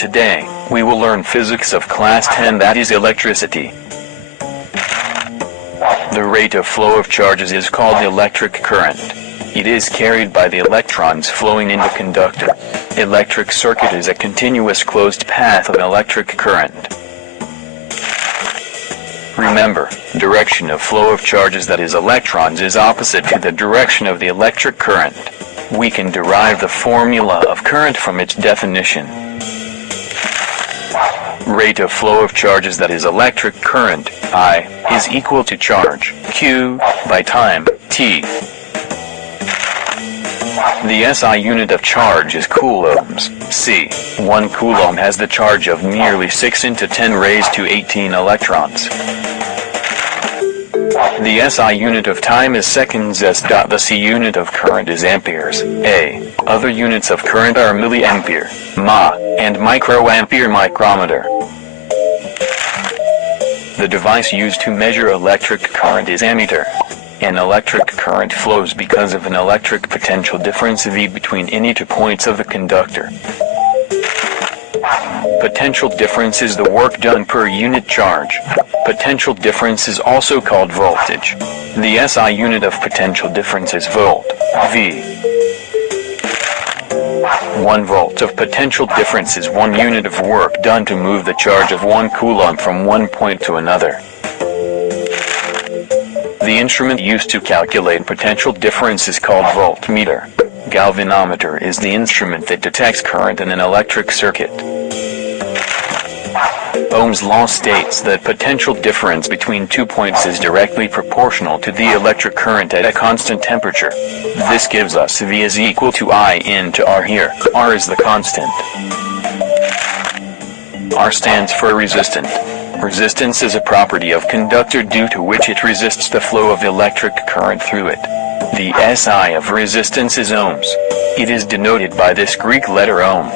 today, we will learn physics of class 10, that is electricity. The rate of flow of charges is called electric current. It is carried by the electrons flowing in the conductor. Electric circuit is a continuous closed path of electric current. Remember, direction of flow of charges, that is electrons, is opposite to the direction of the electric current. We can derive the formula of current from its definition. Rate of flow of charges, that is electric current, I, is equal to charge, Q, by time, T. The SI unit of charge is coulombs, C. 1 coulomb has the charge of nearly 6 × 10⁻18 electrons. The SI unit of time is seconds S. The C unit of current is amperes, A. Other units of current are milliampere, mA, and microampere, micrometer. The device used to measure electric current is ammeter. An electric current flows because of an electric potential difference V between any two points of the conductor. Potential difference is the work done per unit charge. Potential difference is also called voltage. The SI unit of potential difference is volt, V. 1 volt of potential difference is 1 unit of work done to move the charge of 1 coulomb from one point to another. The instrument used to calculate potential difference is called voltmeter. Galvanometer is the instrument that detects current in an electric circuit. Ohm's law states that potential difference between 2 points is directly proportional to the electric current at a constant temperature. This gives us V is equal to I into R here. R is the constant. R stands for resistant. Resistance is a property of conductor due to which it resists the flow of electric current through it. The SI of resistance is ohms. It is denoted by this Greek letter ohm.